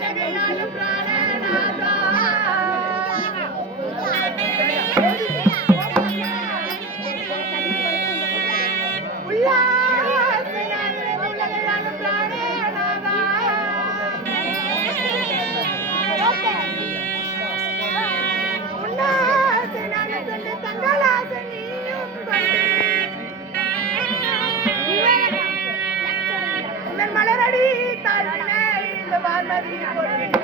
যাবে না প্রাণ இந்த வான்மதி கொண்டு. Kaka,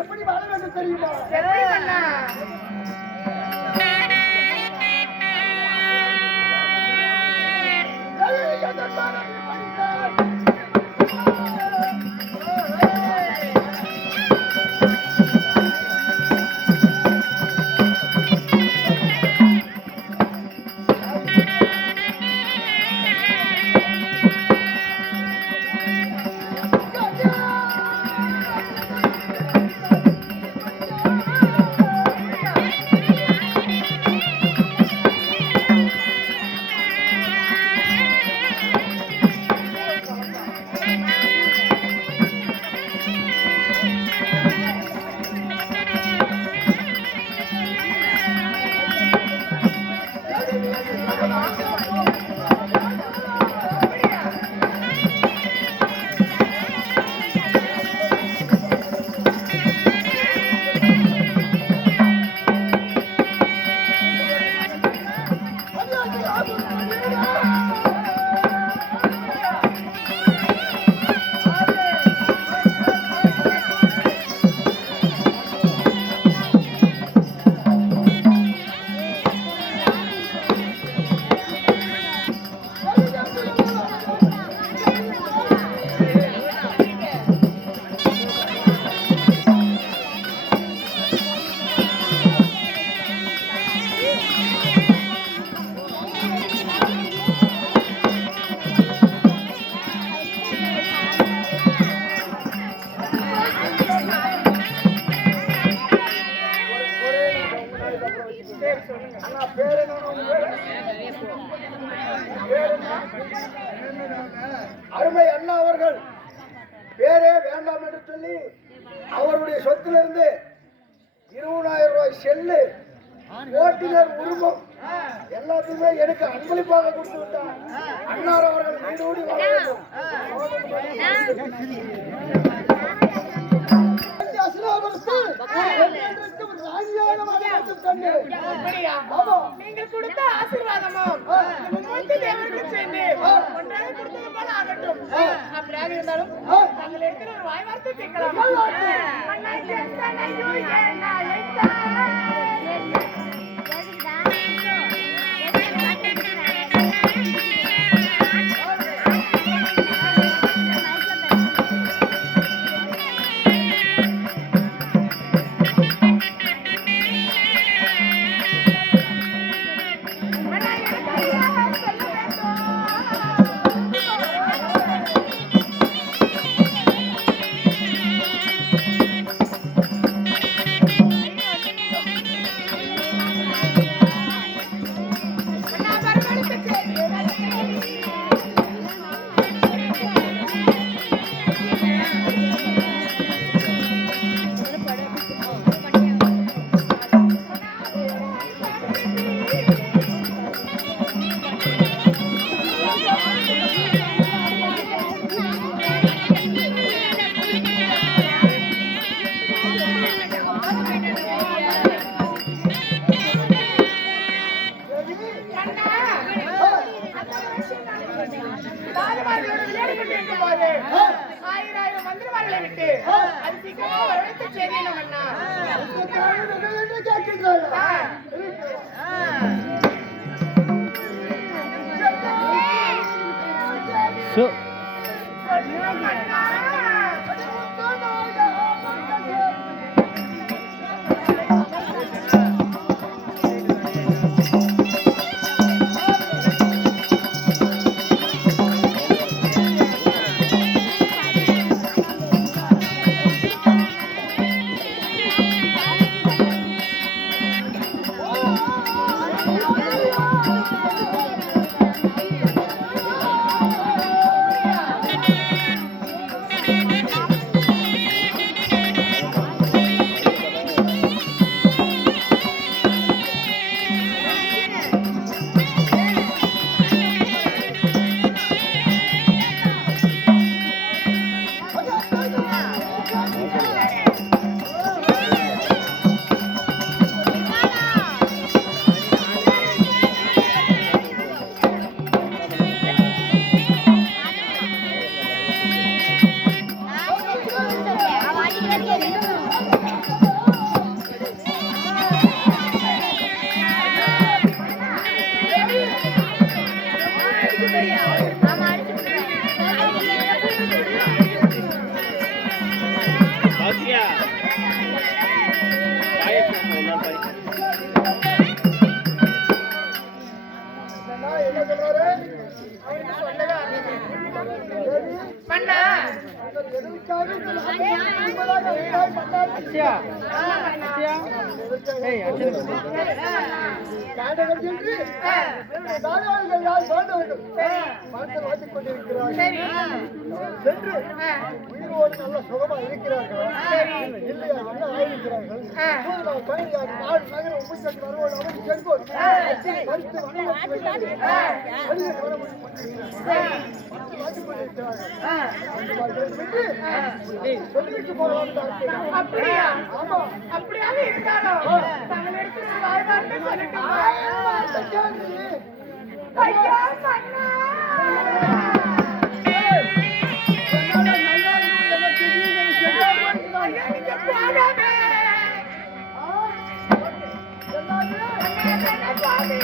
எப்படி வாழ வேண்டும் தெரியுமா எப்படி மன்னா அண்ணா அருமை அண்ணா அவர்கள் பேரே வேண்டாம் என்று சொல்லி அவருடைய சொத்திலிருந்து இருபதாயிரம் ரூபாய் செல்லு ஓட்டுநர் உருவம் எல்லாத்தையுமே எனக்கு அன்பளிப்பாக கொடுத்து விட்டார். அண்ணார் அவர்கள் வீடோடி நீங்கள் கொடுத்த ஆசீர்வாதமும் ஒன்றாக கொடுத்தது போல ஆகட்டும். அப்படியாக இருந்தாலும் தாங்கள் எடுக்கிற ஒரு வாய் வார்த்தை கேட்கலாம் தாய்மார்களோடு விளையாடி கொண்டிருக்கும் போது ஆயிரம் ஆயிரம் மந்திரமார்களை விட்டு அது சீக்கிரமா வரவேற்று செய்யணும் அண்ணா So எதற்காக இந்த உண்மையாக இருந்தால் மன்னாடி காண்டவர் என்று தாயாளர்கள் யார் வாழ்ந்தவர்கள் வாங்கிக் கொண்டிருக்கிறார்கள் சரி. சென்று உயிரோடு நல்ல சுகமா இருக்கிறார்களா. இல்லையா? என்ன ஆயிருக்கிறார்கள். பயணியாக வருவோம் செல்வோம் போகலாம் அப்படியா? ஆமா அப்படியாக இருந்தாலும் தங்களிடத்தில் வாழ்வார்னு சொல்லட்டுமா? ஐயா மன்னா என்ன சுவாமி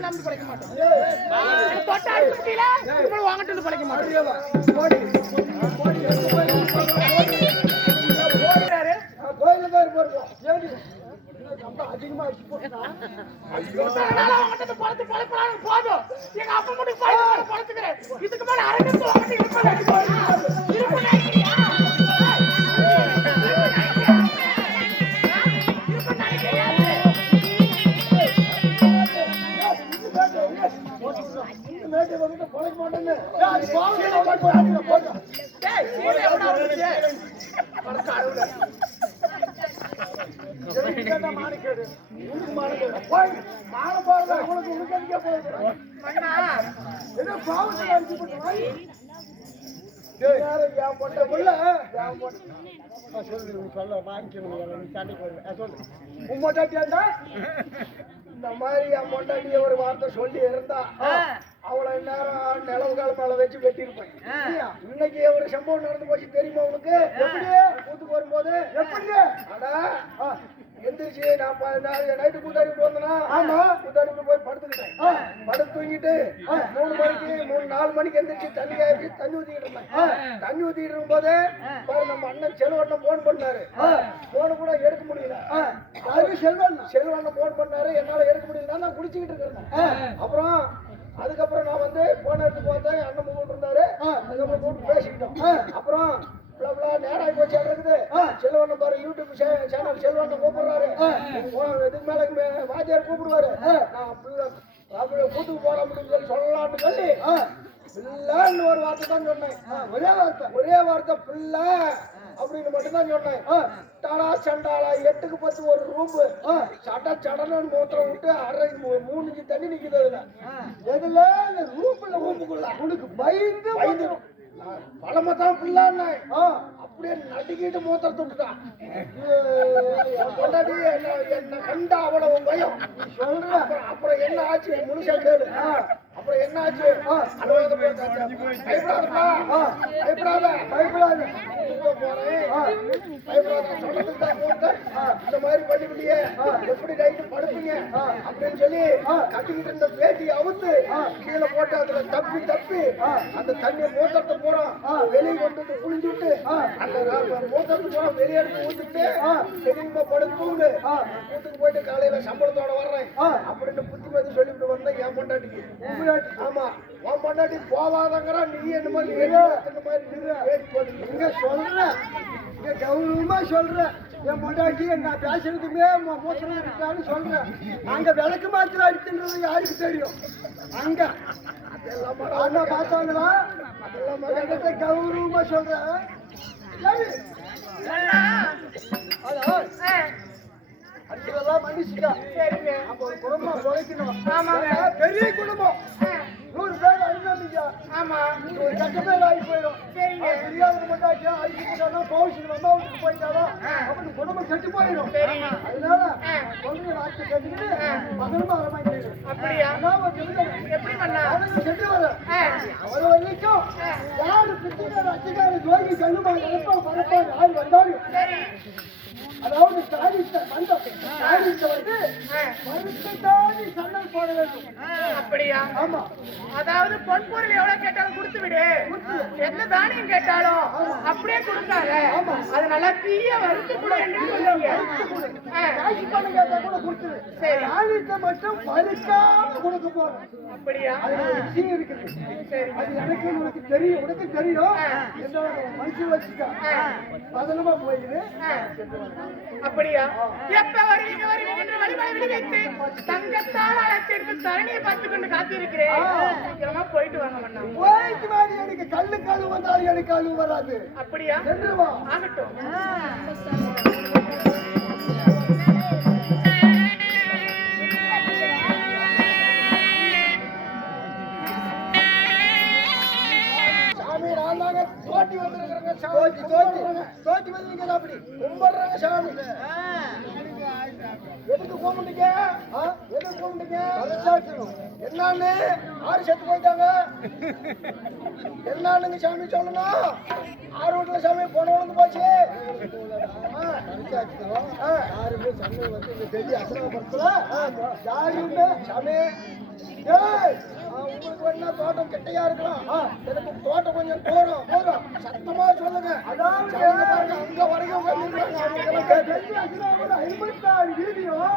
பொழைச்சுக்கிற நம்பி பிழைக்க மாட்டோம் தொட்ட முடியல வாங்கிட்டு வந்து மாட்டோம். அதிகமா போதும். எங்க அப்பா மட்டும் இதுக்கு மேல அரங்கத்து இந்த மாதிரி என் பொண்டாட்டிய ஒரு வார்த்தை சொல்லி இருந்தா அவளை நேரம் நிலவு கால வச்சு வெட்டியிருப்பேன் இன்னைக்கு ஒரு சம்பவம் நடந்து போச்சு தெரியுமா உனக்கு எப்படி கூத்துக்கு வரும்போது எப்படி அடா எந்திரிச்சு நான் நைட்டு கூத்தாடிட்டு வந்தேனா ஆமா. கூத்தாடிட்டு போய் படுத்துக்கிட்டேன். படுத்து தூங்கிட்டு மூணு மணிக்கு மூணு நாலு மணிக்கு எந்திரிச்சு தண்ணி காய்ச்சி தண்ணி ஊத்திக்கிட்டு இருந்தேன். தண்ணி ஊத்திக்கிட்டு இருக்கும்போது பாரு நம்ம அண்ணன் செல்வண்ணன் போன் பண்ணாரு. போன் கூட எடுக்க முடியல. அது செல்வன் செல்வண்ணன் போன் பண்ணாரு. என்னால எடுக்க முடியல நான் குடிச்சுக்கிட்டு இருக்கேன் அப்புறம் அதுக்கப்புறம் நான் வந்து போன் எடுத்து பார்த்தேன். அண்ணன் கூப்பிட்டு இருந்தாரு அதுக்கப்புறம் கூப்பிட்டு பேசிக்கிட்டோம். அப்புறம் blah நேரம் ஆகி போச்சு இருக்குது? செல்வண்ணன் பாரு யூடியூப் சேனல் செல்வண்ணன் கூப்பிடுறாரு. இதுக்கு மேல வாத்தியார் கூப்பிடுவாரு. நான் கூட்டுக்கு முடியும் சொல்லி சொல்லலாம்னு சொல்லி பிள்ளைன்னு ஒரு வார்த்தை தான் சொன்னேன். ஒரே வார்த்தை ஒரே வார்த்தை பிள்ளை அப்படின்னு மட்டும் தான் சொன்னேன். டாடா சண்டாளா எட்டுக்கு பத்து ஒரு ரூம் சட சடன்னு மூத்திரம் விட்டு அரை மூணு தண்ணி நிக்குது அதுல. எதுல? ரூம்ல ரூமுக்குள்ள உனக்கு பயந்து பயந்து. பழமை தான் பிள்ளைன்னு அப்படியே நடுக்கிட்டு என் பொண்டாட்டி என்ன கண்டா அவ்வளவு பயம். சொல்ற. அப்புறம் அப்புறம் என்ன ஆச்சு? முழுசா கேளு. அப்புறம் என்ன ஆச்சு பயப்படாதப்பா பயப்படாத பயப்படாத இந்த மாதிரி பண்ணிவிட்டியே எப்படி நைட்டு படுப்பீங்க? அப்படின்னு சொல்லி கட்டிக்கிட்டு இருந்த வேட்டி அவுத்து கீழே போட்டு அதுல தப்பி தப்பி அந்த தண்ணியை மூத்தத்தை பூரா வெளியே கொண்டு வந்து புழிஞ்சு விட்டு அந்த மூத்தத்தை பூரா வெளியே எடுத்து ஊத்திட்டு தெரியுமா படுத்து தூங்கு வீட்டுக்கு போயிட்டு காலையில சம்பளத்தோட வர்றேன். அப்படின்னு புத்திமதி என் பொண்டாட்டிக்கு ஆமா. உன் பொண்டாட்டி போவாதங்கிறா நீ என்ன மாதிரி இங்க சொல்ற. இங்க கௌரவமா சொல்ற. என் பொண்டாட்டி நான் பேசுறதுமே மு- மூத்திரம் இருக்கான்னு சொல்றேன் அங்க விளக்கு மாத்திரம் அடிச்சுன்றது யாருக்கு தெரியும்? அங்க. அண்ணா பார்த்தாங்களா? அதெல்லாம் கௌரவமா சொல்றேன் ஹலோ சரிங்க. ஒரு குடும்பம் ஆமாங்க. பெரிய குடும்பம். நூறு பேர் ஆமா. ஒரு கட்ட பேர் ஆகி போயிடும். சரிங்க. தெரியாத மட்டும் அழிச்சு போட்டாலும் பவுஷன் அம்மா வீட்டுக்கு போயிட்டாலும் அப்படி குடும்பம் கெட்டு போயிடும். அதனால மகனும் அரமாக்கிடு அப்படியா. எப்படி மன்னா அவனுக்கு வர. அவர் வரைக்கும் யாரு பிச்சைக்கார அச்சக்கார துரோகி கண்ணுமா நினைப்பா பரப்பா யார் வந்தாலும். அதாவது சாதித்த மந்தம் சாதித்த வந்து ஆ, மறுத்துத்தானே சண்டல் போட வேண்டும். அப்படியா? ஆமா. அதாவது பொன் பொருள் எவ்வளவு கேட்டாலும் கொடுத்து விடு. எந்த தானியம் கேட்டாலும் அப்படியே கொடுத்தாங்க அது நல்லா தீய வறுத்து கொடு என்று சொல்லுங்க காசு பணம் கேட்டா கூட கொடுத்துரு சரி. சாதித்த மட்டும் பறிக்காம கொடுக்க போறோம் அப்படியா? அது இருக்குது. சரி. அது எனக்கு உனக்கு தெரியும். உனக்கு தெரியும். என்னோட மனசு வச்சுக்க. பதனமா போயிரு. அப்படியா? எப்ப வருவீங்க வருவீங்க என்று வழிமலை விழிவைத்து தங்கத்தால் அழைச்சிட்டு தரணியை பார்த்து கொண்டு காத்திருக்கிறேன். சீக்கிரமா போயிட்டு வாங்க மன்னா. போயிட்டு வாடி எனக்கு கல்லு காலு வந்தாலும் எனக்கு காலு வராது. அப்படியா? ஆகட்டும். தோட்டி வந்திருக்கிறேங்க தோட்டி தோட்டி தோட்டி வந்தீங்க அப்படி? கும்பிடுறாங்க சாமி. எதுக்கு கூப்பிட்டீங்க ஆ? எதுக்கு கூப்பிட்டீங்க சொல்றீங்க என்னன்னு? ஆறு செத்து போயிட்டாங்க. என்னன்னுங்க சாமி சொல்லணும்? ஆறு வீட்டுல சாமி போன வந்து போச்சு. ஆ, ஆ. யாருன்னு? சாமி. ஏய், ஆ, உங்களுக்கு வேணா தோட்டம் கிட்டையா இருக்கலாம். எனக்கு தோட்டம் கொஞ்சம் தூரம் தூரம். சத்தமா சொல்லுங்க. அதாவது அங்க வரைக்கும் ஐம்பத்தாறு வீதியும்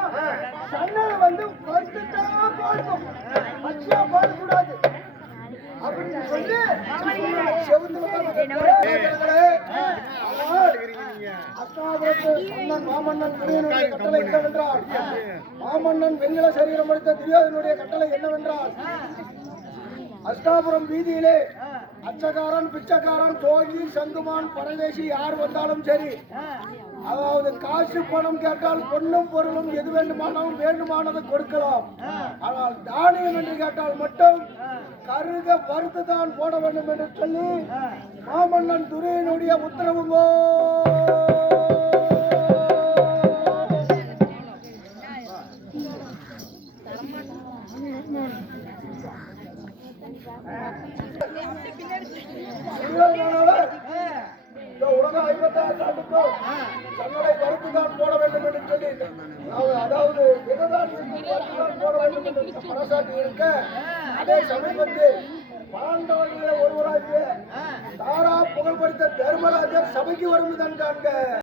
சன்னல் வந்து வந்துட்டா போடணும் பச்சையா போடக்கூடாது. அப்படின்னு சொல்லி செவுத்துல மாமன்னன் வெண்ணில கட்டளை மாமன்னன் சரீரம் அளித்த துரியோதனுடைய கட்டளை என்னவென்றால் அஷ்டாபுரம் வீதியிலே அச்சக்காரன் பிச்சைக்காரன் தோழி சங்குமான் பரதேசி யார் வந்தாலும் சரி அதாவது காசு பணம் கேட்டால் பொண்ணும் பொருளும் எது வேண்டுமானாலும் வேண்டுமானதை கொடுக்கலாம். ஆனால் தானியம் என்று கேட்டால் மட்டும் கருக பருத்து தான் போட வேண்டும் என்று சொல்லி மாமன்னன் துரையனுடைய உத்தரவுங்கோ இந்த ஐம்பத்தாறு ஆண்டுக்கும் தங்களை தான் போட வேண்டும் என்று சொல்லி அதாவது- அதாவது போட வேண்டும் என்று இருக்க அதே சமீபத்தில் பாண்டவர்களில் ஒருவராகிய தாரா புகழ்படித்த தர்மராஜர் சபைக்கு வரும்